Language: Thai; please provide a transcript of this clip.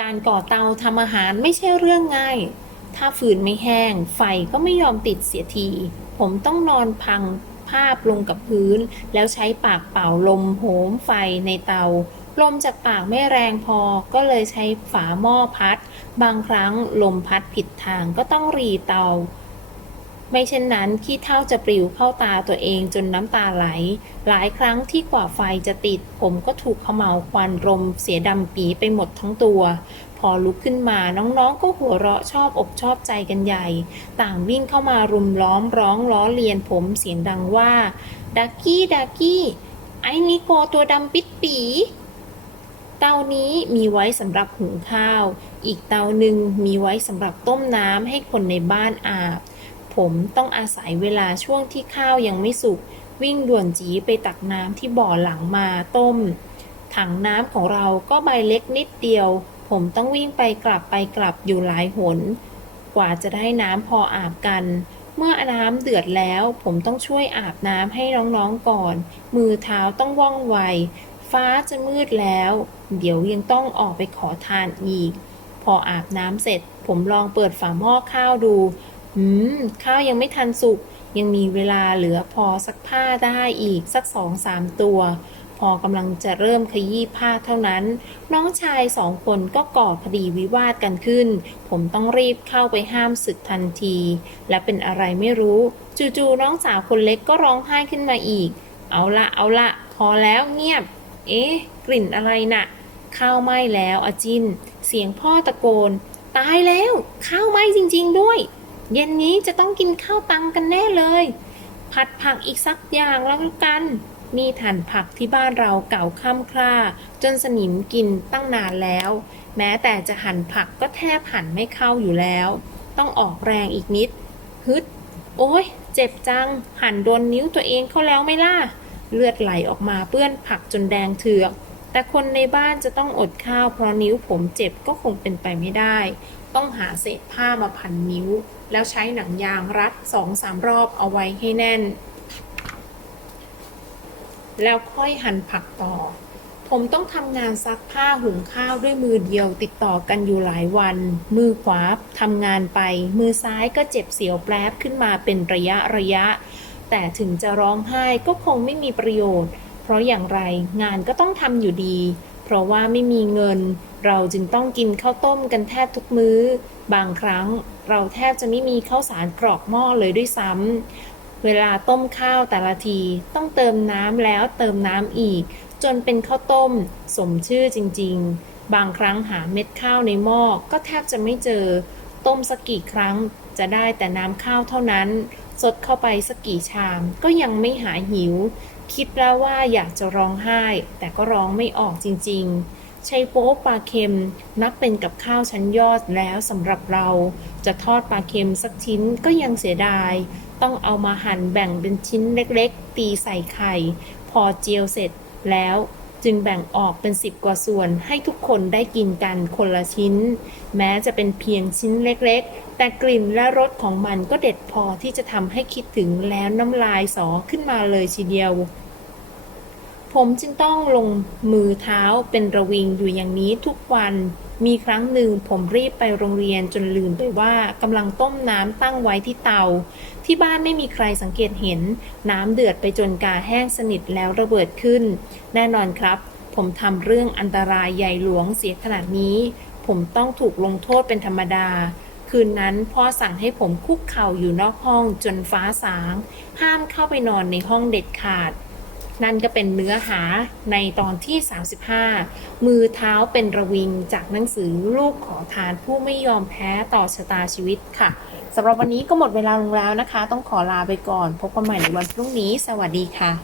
การก่อเตาทำอาหารไม่ใช่เรื่องง่าย ถ้าฟืนไม่แห้ง ไฟก็ไม่ยอมติดเสียที ผมต้องนอนพังภาพลงกับพื้น แล้วใช้ปากเป่าลมโหมไฟในเตา ลมจากปากไม่แรงพอ ก็เลยใช้ฝาหม้อพัด บางครั้งลมพัดผิดทางก็ต้องรีเตา ไม่เช่นนั้นขี้เท่าจะปลิวเข้าตาตัวเองจนน้ำตาไหล หลายครั้งที่กว่าไฟจะติด ผมก็ถูกเขมาวควันรม เสียดำปีไปหมดทั้งตัว พอลุกขึ้นมาน้องๆ ก็หัวเราะชอบอกชอบใจกันใหญ่ ต่างวิ่งเข้ามารุมล้อมร้องล้อเลียนผมเสียงดังว่าดักกี้ดักกี้ไอ้นิโกตัวดำปิดปีเตานี้มีไว้สำหรับหุงข้าว อีกเตาหนึ่งมีไว้สำหรับต้มน้ำให้คนในบ้านอาบ ผมต้องอาศัยเวลาช่วงที่ข้าวยังไม่สุก วิ่งด่วนจีไปตักน้ำที่บ่อหลังมาต้ม ถังน้ำของเราก็ใบเล็กนิดเดียว ผมต้องวิ่งไปกลับไปกลับอยู่หลายหน กว่าจะได้น้ำพออาบกัน เมื่อน้ำเดือดแล้ว ผมต้องช่วยอาบน้ำให้น้องๆก่อน มือเท้าต้องว่องไว ฟ้าจะมืดแล้ว เดี๋ยวยังต้องออกไปขอทานอีก พออาบน้ำเสร็จ ผมลองเปิดฝาหม้อข้าวดู อืม ข้าวยังไม่ทันสุก ยังมีเวลาเหลือพอซักผ้าได้อีกสักสองสามตัว พอกำลังจะเริ่มขยี้ผ้าเท่านั้น น้องชายสองคนก็ก่อคดีวิวาทกันขึ้น ผมต้องรีบเข้าไปห้ามศึกทันที และเป็นอะไรไม่รู้ จู่ๆน้องสาวคนเล็กก็ร้องไห้ขึ้นมาอีก เอาละเอาละพอแล้วเงียบ เอ๊ะ กลิ่นอะไรน่ะ ข้าวไหม้แล้วอาจิน เสียงพ่อตะโกน ตายแล้ว ข้าวไหม้จริง ๆ ด้วย เย็นนี้จะต้องกินข้าวตังกันแน่เลย ผัดผักอีกสักอย่างแล้วกันมีฐานผักที่บ้านเราเก่าค่ำคร่า จนสนิมกินตั้งนานแล้ว แม้แต่จะหั่นผักก็แทบหั่นไม่เข้าอยู่แล้ว ต้องออกแรงอีกนิด ฮึด โอ้ยเจ็บจัง หั่นโดนนิ้วตัวเองเข้าแล้วไม่ล่ะ เลือดไหลออกมาเปื้อนผักจนแดงเถือก แต่คนในบ้านจะต้องอดข้าวเพราะนิ้วผมเจ็บก็คงเป็นไปไม่ได้ ต้องหาเศษผ้ามาพันนิ้ว แล้วใช้หนังยางรัดสองสามรอบเอาไว้ให้แน่น แล้วค่อยหั่นผักต่อ ผมต้องทำงานซักผ้าหุงข้าวด้วยมือเดียวติดต่อกันอยู่หลายวัน มือขวาทำงานไป มือซ้ายก็เจ็บเสียวแปรบขึ้นมาเป็นระยะระยะ แต่ถึงจะร้องไห้ก็คงไม่มีประโยชน์ เพราะอย่างไรงานก็ต้องทำอยู่ดี เพราะว่าไม่มีเงิน เราจึงต้องกินข้าวต้มกันแทบทุกมื้อ บางครั้งเราแทบจะไม่มีข้าวสารกรอกหม้อเลยด้วยซ้ำ เวลาต้มข้าวแต่ละทีต้องเติมน้ำแล้วเติมน้ำอีก จนเป็นข้าวต้ม สมชื่อจริง ๆ บางครั้งหาเม็ดข้าวในหม้อก็แทบจะไม่เจอ ต้มสักกี่ครั้งจะได้แต่น้ำข้าวเท่านั้น สดเข้าไปสักกี่ชามก็ยังไม่หายหิว คิดแล้วว่าอยากจะร้องไห้ แต่ก็ร้องไม่ออกจริง ๆ ใช้โป๊ปลาเค็มนับเป็นกับข้าวชั้นยอดแล้วสำหรับเรา จะทอดปลาเค็มสักชิ้นก็ยังเสียดาย ต้องเอามาหั่นแบ่งเป็นชิ้นเล็กๆ ตีใส่ไข่ พอเจียวเสร็จแล้วจึงแบ่งออกเป็นสิบกว่าส่วนให้ทุกคนได้กินกันคนละชิ้น แม้จะเป็นเพียงชิ้นเล็กๆ แต่กลิ่นและรสของมันก็เด็ดพอที่จะทำให้คิดถึงแล้วน้ำลายสอขึ้นมาเลยทีเดียว ผมจึงต้องลงมือเท้าเป็นระวิงอยู่อย่างนี้ทุกวัน มีครั้งหนึ่งผมรีบไปโรงเรียนจนลืมไปว่ากำลังต้มน้ำตั้งไว้ที่เตา ที่บ้านไม่มีใครสังเกตเห็น น้ำเดือดไปจนกาแห้งสนิทแล้วระเบิดขึ้น แน่นอนครับ ผมทำเรื่องอันตรายใหญ่หลวงเสียขนาดนี้ ผมต้องถูกลงโทษเป็นธรรมดาคืนนั้นพ่อสั่งให้ผมคุกเข่าอยู่นอกห้องจนฟ้าสาง ห้ามเข้าไปนอนในห้องเด็ดขาด นั่นก็เป็นเนื้อหาในตอนที่ 35 มือเท้าเป็นระวิงจากหนังสือลูกขอทานผู้ไม่ยอมแพ้ต่อชะตาชีวิตค่ะสำหรับวันนี้ก็หมดเวลาลงแล้วนะคะ ต้องขอลาไปก่อน พบกันใหม่ในวันพรุ่งนี้ สวัสดีค่ะ